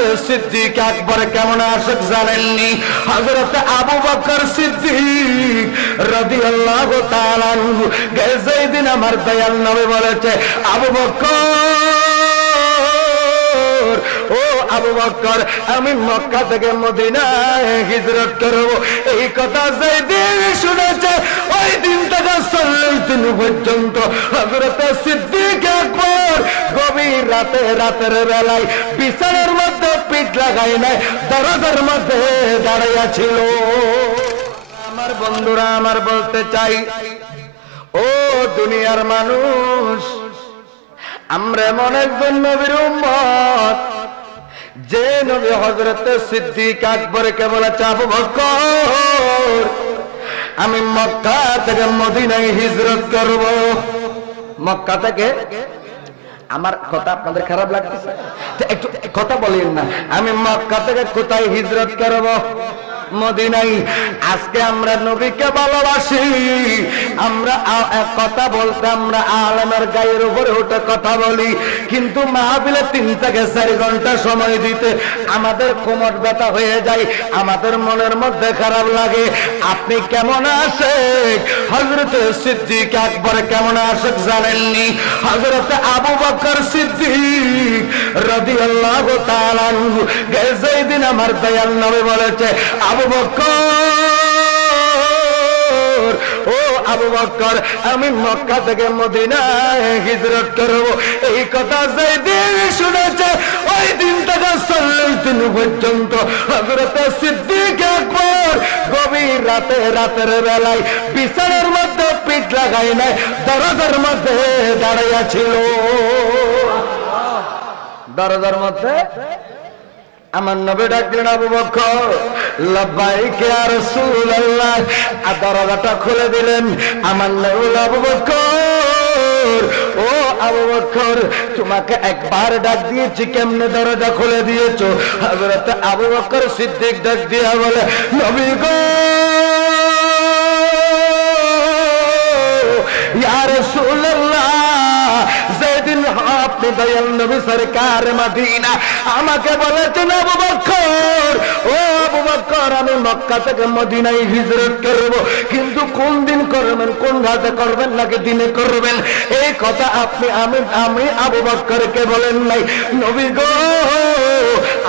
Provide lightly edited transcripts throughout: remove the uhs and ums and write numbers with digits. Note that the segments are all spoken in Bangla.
হযরতে সিদ্দিক আকবর কেমন আশিক জানেননি? হযরতে আবু বকর সিদ্দিক রাদিয়াল্লাহু তাআলা আনহু যেদিন আমার দয়াল নবী বলেছে, আবু বকর, ও আবু বকর, আমি মক্কা থেকে মদিনায় হিজরত করব, এই কথা যেদিন শুনেছে ওই দিন থেকে 40 দিন পর্যন্ত হযরতে সিদ্দিক আকবর গভীর রাতে, রাতের বেলায় বিছানার মধ্যে পিঠ লাগাই নাই, দরজার মধ্যে দাঁড়াইয়া ছিল। আমার বন্ধুরা, আমার বলতে চাই, ও দুনিয়ার মানুষ, আমরা এমন একজন নবীর উম্মত যে নবী হযরতে সিদ্দিক আকবরকে বলেছে, আবু বকর, আমি মক্কা থেকে মদিনায় হিজরত করব। মক্কা থেকে, আমার কথা আপনাদের খারাপ লাগতেছে? একটু কথা বলেন না। আমি মক্কা থেকে কোথায় হিজরত করব? মদিনায়। আজকে আমরা নবীকে ভালোবাসি, আমরা কথা বলতে আমরা আলেমের গায়ের উপরে উঠে কথা বলি, কিন্তু মাহফিলে 3 থেকে 4 ঘন্টা সময় দিতে আমাদের কোমর ব্যথা হয়ে যায়, আমাদের মনের মধ্যে খারাপ লাগে। আপনি কেমন আশিক? হযরতে সিদ্দিক আকবর কেমন আশিক জানেননি? হযরতে আবু বকর সিদ্দিক রাদিয়াল্লাহু তাআলা আনহু যেদিন আমার দয়াল নবী বলেছে, আবু বকর, ও আবু বকর, আমি মক্কা থেকে মদিনায় হিজরত করব, এই কথা যেদিন শুনেছে ওই দিন থেকে 40 দিন পর্যন্ত হযরতে সিদ্দিক আকবর গভীর রাতে, রাতের বেলায় বিছানার মধ্যে পিঠ লাগাই নাই, দরজার মধ্যে দাঁড়াইয়া ছিল। দরজার মধ্যে আমার নবী ডাকলেন, আবু বকর, লাব্বাইক ইয়া রাসূলুল্লাহ। দরজাটা খুলে দিলেন আমার নবী। আবু বকর, ও আবু বকর, তোমাকে একবার ডাক দিয়েছি, কেমনে দরজা খুলে দিয়েছো? হযরত আবু বকর সিদ্দিক ডাক দিয়া বলে, নবী গো, ইয়া রাসূলুল্লাহ, যেদিন আপনি দয়াল নবী সরকার মদিনা আমাকে বলেছেন, আবু বকর, ও আবু বকর, আমি মক্কা থেকে মদিনায় হিজরত করব, কিন্তু কোন দিন করবেন, কোন রাতে করবেন নাকি দিনে করবেন, এই কথা আপনি আমি আবু বকরকে বলেন নাই। নবী গো,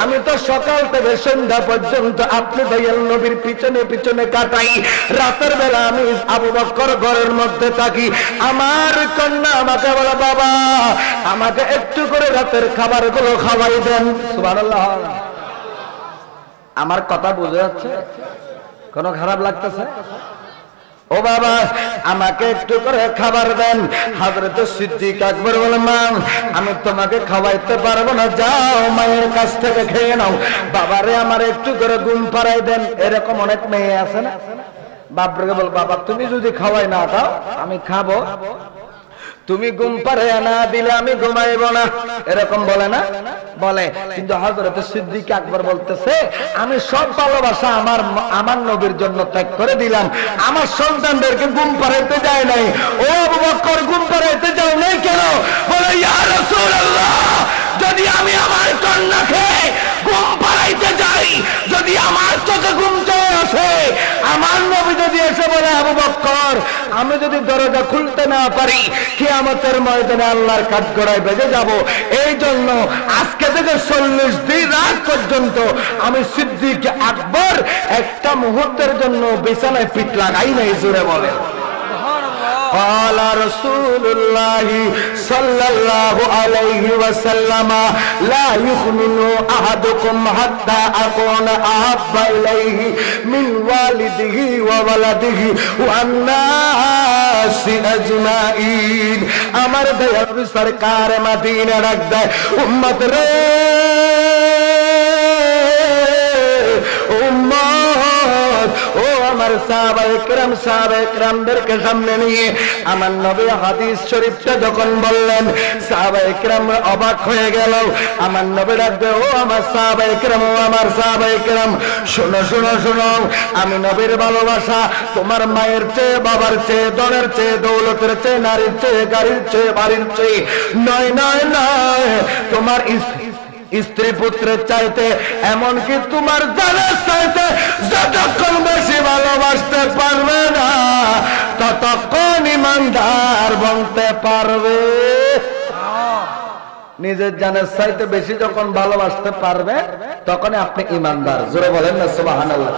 আমি তো সকাল থেকে সন্ধ্যা পর্যন্ত আপনি দয়াল নবীর পিছনে পিছনে কাটাই, রাতের বেলা আমি আবু বকর ঘরের মধ্যে থাকি। আমার কন্যা আমাকে বলে, বাবা, আমাকে একটু করে রাতের খাবার গুলো খাওয়াই দেন। সুবহানাল্লাহ। আমার কথা বুঝে যাচ্ছে? কোনো খারাপ লাগতেছে? ও বাবা, আমাকে একটু করে খাবার দেন। হযরতে সিদ্দিক আকবর বলে, মা, আমি তোমাকে খাওয়াইতে পারবো না, যাও মায়ের কাছ থেকে খেয়ে নাও। বাবারে আমার একটু করে ঘুম পাড়াই দেন। এরকম অনেক মেয়ে আছে না, বাপরে বল, বাবা তুমি যদি খাওয়াই না দাও আমি খাবো, তুমি ঘুম পাড়ে না দিলে আমি ঘুমাইব না, এরকম বলে না? বলে। কিন্তু হযরত সিদ্দিক আকবর বলতেছে, আমি সব ভালোবাসা আমার নবীর জন্য ত্যাগ করে দিলাম, আমার সন্তানদেরকে ঘুম পাড়াইতে যায় নাই। ও আবু বকর, ঘুম পাড়াইতে যাও নাই কেন? বলে, ইয়া রাসূলুল্লাহ, যদি আমি আমার কন্যাকে ঘুম পাড়াইতে যাই, যদি আমার চোখে ঘুম চলে আসে, আমার নবী যদি এসে বলে, আবু বকর, আমি যদি দরজা খুলতে না পারি, কিয়ামতের ময়দানে আল্লাহর কাঠগড়ায় বেজে যাব। এই জন্য আজকে থেকে 40 দিন রাত পর্যন্ত আমি সিদ্দিক আকবর একটা মুহূর্তের জন্য বিছানায় পিঠ লাগাই নাই। জোরে বলে قال رسول الله صلى الله عليه وسلم لا يؤمن أحدكم حتى أكون أحب إليه من والده وولده والناس أجمعين। আমার দয়াল সরকার মদিনা রাখ দেয়, উম্মত রে, ও আমার সাহাবায়ে কেরামদেরকে সামনে নিয়ে আমার নবী হাদিস শরীফটা যখন বললেন, সাহাবায়ে কেরাম অবাক হয়ে গেল। আমার নবী ডাকবে, ও আমার সাহাবায়ে কেরাম, ও আমার সাহাবায়ে কেরাম, শোনো শোনো শোনো, আমি নবীর ভালোবাসা তোমার মায়ের চেয়ে, বাবার চেয়ে, ধনের চেয়ে, দৌলতের চেয়ে, নারীর চেয়ে, গাড়ির চেয়ে, বাড়ির চেয়ে নয়, নয় নয়, তোমার স্ত্রী পুত্রের চাইতে, এমনকি তোমার জানের চাইতে যতক্ষণ বেশি ভালোবাসতে পারবে না ততক্ষণ ইমানদার বলতে পারবে। নিজের জানের চাইতে বেশি যখন ভালোবাসতে পারবে তখন আপনি ইমানদার। জোরে বলেন না সুবহানাল্লাহ।